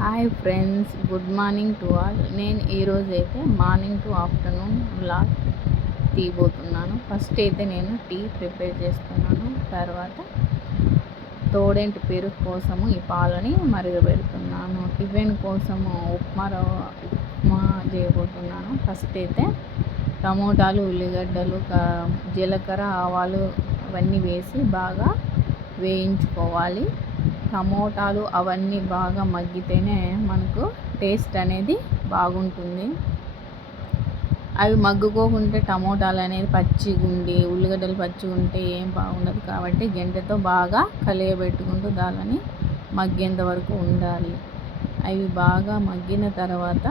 Hi friends, good morning to all. నేను ఈరోజైతే morning to afternoon vlog తీయబోతున్నాను. First అయితే నేను టీ ప్రిపేర్ చేస్తున్నాను. తర్వాత తోడేంటి పెరుగు కోసము ఈ పాలని మరగబెడుతున్నాను. టిఫిన్ కోసము ఉప్మా చేయబోతున్నాను. ఫస్ట్ అయితే టమోటాలు, ఉల్లిగడ్డలు, జీలకర్ర, ఆవాలు అవన్నీ వేసి బాగా వేయించుకోవాలి. టమోటాలు అవన్నీ బాగా మగ్గితేనే మనకు టేస్ట్ అనేది బాగుంటుంది. అవి మగ్గుకోకుంటే టమోటాలు అనేది పచ్చిగుండి, ఉల్లిగడ్డలు పచ్చిగుంటే ఏం బాగుండదు. కాబట్టి గంటెతో బాగా కలియబెట్టుకుంటూ దానిని మగ్గేంత వరకు ఉండాలి. అవి బాగా మగ్గిన తర్వాత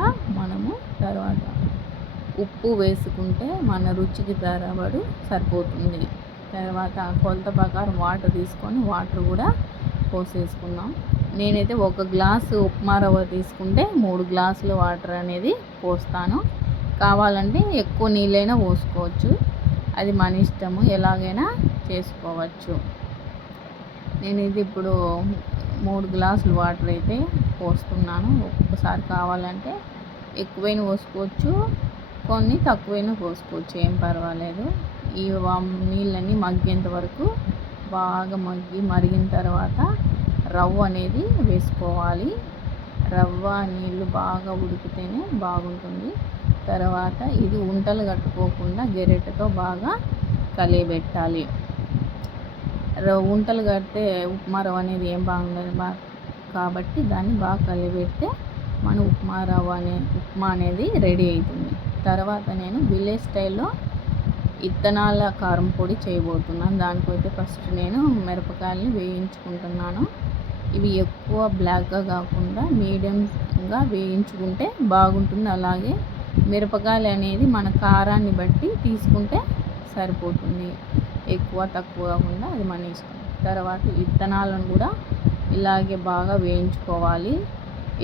ఉప్పు వేసుకుంటే మన రుచికి సరిపోతుంది. తర్వాత కొలత ప్రకారం వాటర్ తీసుకొని వాటర్ కూడా పోసేసుకుందాం. నేనైతే 1 గ్లాసు ఉప్మా రవ్వ తీసుకుంటే 3 గ్లాసులు వాటర్ అనేది పోస్తాను. కావాలంటే ఎక్కువ నీళ్ళైనా పోసుకోవచ్చు, అది మన ఇష్టము, ఎలాగైనా చేసుకోవచ్చు. నేను ఇది ఇప్పుడు 3 గ్లాసులు వాటర్ అయితే పోస్తున్నాను. ఒక్కొక్కసారి కావాలంటే ఎక్కువైనా పోసుకోవచ్చు, కొన్ని తక్కువైనా పోసుకోవచ్చు, ఏం పర్వాలేదు. ఈ నీళ్ళన్నీ మగ్గేంత వరకు బాగా మరిగిన తర్వాత రవ్వ అనేది వేసుకోవాలి. రవ్వ నీళ్ళు బాగా ఉడికితేనే బాగుంటుంది. తర్వాత ఇది ఉంటలు కట్టుకోకుండా గెరెటతో బాగా కలియబెట్టాలి. ఉంటలు కడితే ఉప్మా రవ్వ అనేది ఏం బాగుండదు కాబట్టి దాన్ని బాగా కలియబెడితే మన ఉప్మా అనేది రెడీ అవుతుంది. తర్వాత నేను విలేజ్ స్టైల్లో ఇత్తనాల కారం పొడి చేయబోతున్నాను. దానికైతే ఫస్ట్ నేను మిరపకాయలని వేయించుకుంటున్నాను. ఇవి ఎక్కువ బ్లాక్గా కాకుండా మీడియంగా వేయించుకుంటే బాగుంటుంది. అలాగే మిరపకాయలు అనేది మన కారాన్ని బట్టి తీసుకుంటే సరిపోతుంది, ఎక్కువ తక్కువ కాకుండా అది మన ఇష్టం. తర్వాత విత్తనాలను కూడా ఇలాగే బాగా వేయించుకోవాలి.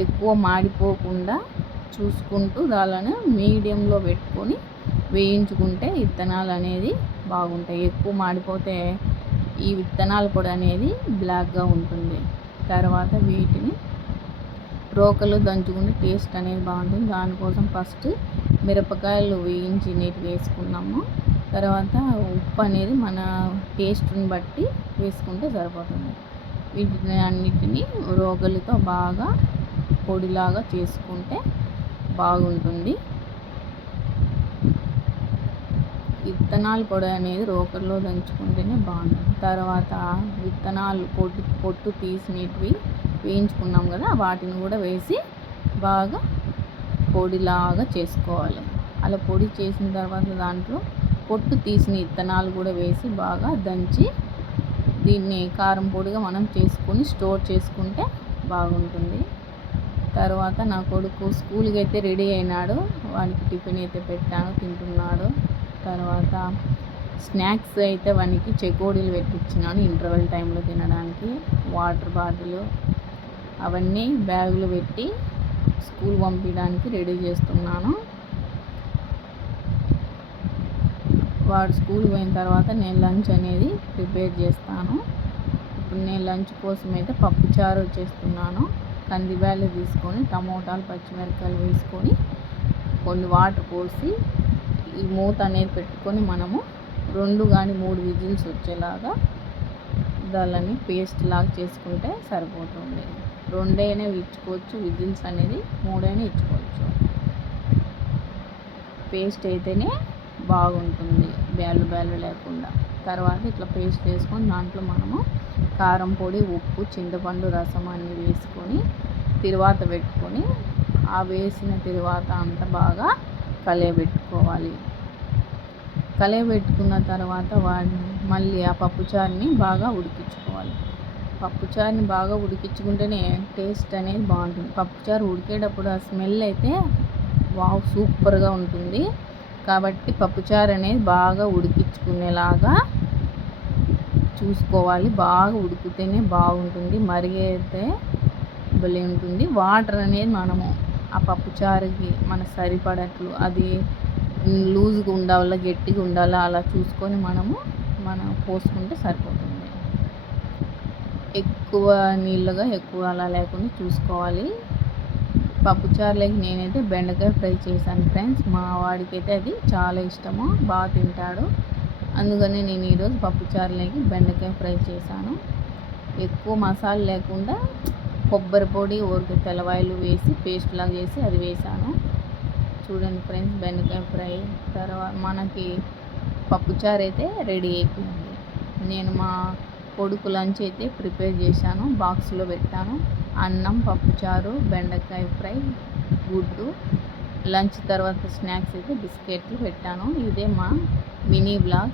ఎక్కువ మాడిపోకుండా చూసుకుంటూ దానిని మీడియంలో పెట్టుకొని వేయించుకుంటే విత్తనాలు అనేది బాగుంటాయి. ఎక్కువ మాడిపోతే ఈ విత్తనాల పొడి అనేది బ్లాక్గా ఉంటుంది. తర్వాత వీటిని రోకలు దంచుకుంటే టేస్ట్ అనేది బాగుంటుంది. దానికోసం ఫస్ట్ మిరపకాయలు వేయించి నీటి వేసుకున్నాము. తర్వాత ఉప్పు అనేది మన టేస్ట్ని బట్టి వేసుకుంటే సరిపోతుంది. వీటిని అన్నిటినీ రోకలితో బాగా పొడిలాగా చేసుకుంటే బాగుంటుంది. విత్తనాల పొడి అనేది రోకల్లో దంచుకుంటేనే బాగుంటుంది. తర్వాత విత్తనాలు పొట్టు తీసి నీటివి వేయించుకున్నాం కదా, వాటిని కూడా వేసి బాగా పొడిలాగా చేసుకోవాలి. అలా పొడి చేసిన తర్వాత దాంట్లో పొట్టు తీసిన విత్తనాలు కూడా వేసి బాగా దంచి దీన్ని కారం పొడిగా మనం చేసుకొని స్టోర్ చేసుకుంటే బాగుంటుంది. తర్వాత నా కొడుకు స్కూల్కి అయితే రెడీ అయినాడు. వానికి టిఫిన్ అయితే పెట్టాను, తింటున్నాడు. తర్వాత స్నాక్స్ అయితే వానికి చెకోడీలు పెట్టించినాను ఇంటర్వెల్ టైంలో తినడానికి. వాటర్ బాటిల్ అవన్నీ బ్యాగులు పెట్టి స్కూల్ పంపించడానికి రెడీ చేస్తున్నాను. వాడు స్కూల్ పోయిన తర్వాత నేను లంచ్ అనేది ప్రిపేర్ చేస్తాను. ఇప్పుడు నేను లంచ్ కోసం అయితే పప్పుచారు చేస్తున్నాను. కందిబ్యాలు తీసుకొని టమోటాలు, పచ్చిమిరపకాయలు వేసుకొని కొన్ని వాటర్ పోసి ఈ మూత అనేది పెట్టుకొని మనము 2 కానీ 3 విజిల్స్ వచ్చేలాగా దాన్ని పేస్ట్ లాగా చేసుకుంటే సరిపోతుంది. 2 అయినా ఇచ్చుకోవచ్చు విజిల్స్ అనేది, 3 అయినా ఇచ్చుకోవచ్చు. పేస్ట్ అయితేనే బాగుంటుంది, బ్యాలు లేకుండా. తర్వాత ఇట్లా పేస్ట్ వేసుకొని దాంట్లో మనము కారం పొడి, ఉప్పు, చింతపండు రసం అన్నీ వేసుకొని తిరువాత పెట్టుకొని ఆ వేసిన తిరువాత అంతా బాగా కలియబెట్టుకోవాలి. కలియబెట్టుకున్న తర్వాత మళ్ళీ ఆ పప్పుచారుని బాగా ఉడికించుకోవాలి. పప్పుచారుని బాగా ఉడికించుకుంటేనే టేస్ట్ అనేది బాగుంటుంది. పప్పుచారు ఉడికేటప్పుడు ఆ స్మెల్ అయితే వావ్ సూపర్గా ఉంటుంది. కాబట్టి పప్పుచారు అనేది బాగా ఉడికించుకునేలాగా చూసుకోవాలి. బాగా ఉడికితేనే బాగుంటుంది, మరిగితే భలే ఉంటుంది. వాటర్ అనేది మనము ఆ పప్పుచారుకి మన సరిపడట్లు, అది లూజ్గా ఉండాలా గట్టిగా ఉండాలా అలా చూసుకొని మనం పోసుకుంటే సరిపోతుంది. ఎక్కువ నీళ్ళుగా ఎక్కువ అలా లేకుండా చూసుకోవాలి. పప్పుచారులోకి నేనైతే బెండకాయ ఫ్రై చేశాను ఫ్రెండ్స్. మా వాడికైతే అది చాలా ఇష్టము, బాగా తింటాడు. అందుకని నేను ఈరోజు పప్పుచారులోకి బెండకాయ ఫ్రై చేశాను. ఎక్కువ మసాలా లేకుండా కొబ్బరి పొడి, ఊరికే తెల్లవాయలు వేసి పేస్ట్ లాగా చేసి అది వేసాను. చూడండి ఫ్రెండ్స్, బెండకాయ ఫ్రై. తర్వాత మనకి పప్పుచారు అయితే రెడీ అయిపోయింది. నేను మా కొడుకు లంచ్ అయితే ప్రిపేర్ చేశాను, బాక్స్లో పెట్టాను. అన్నం, పప్పుచారు, బెండకాయ ఫ్రై, గుడ్డు. లంచ్ తర్వాత స్నాక్స్ అయితే బిస్కెట్లు పెట్టాను. ఇదే మా మినీ బ్లాగ్.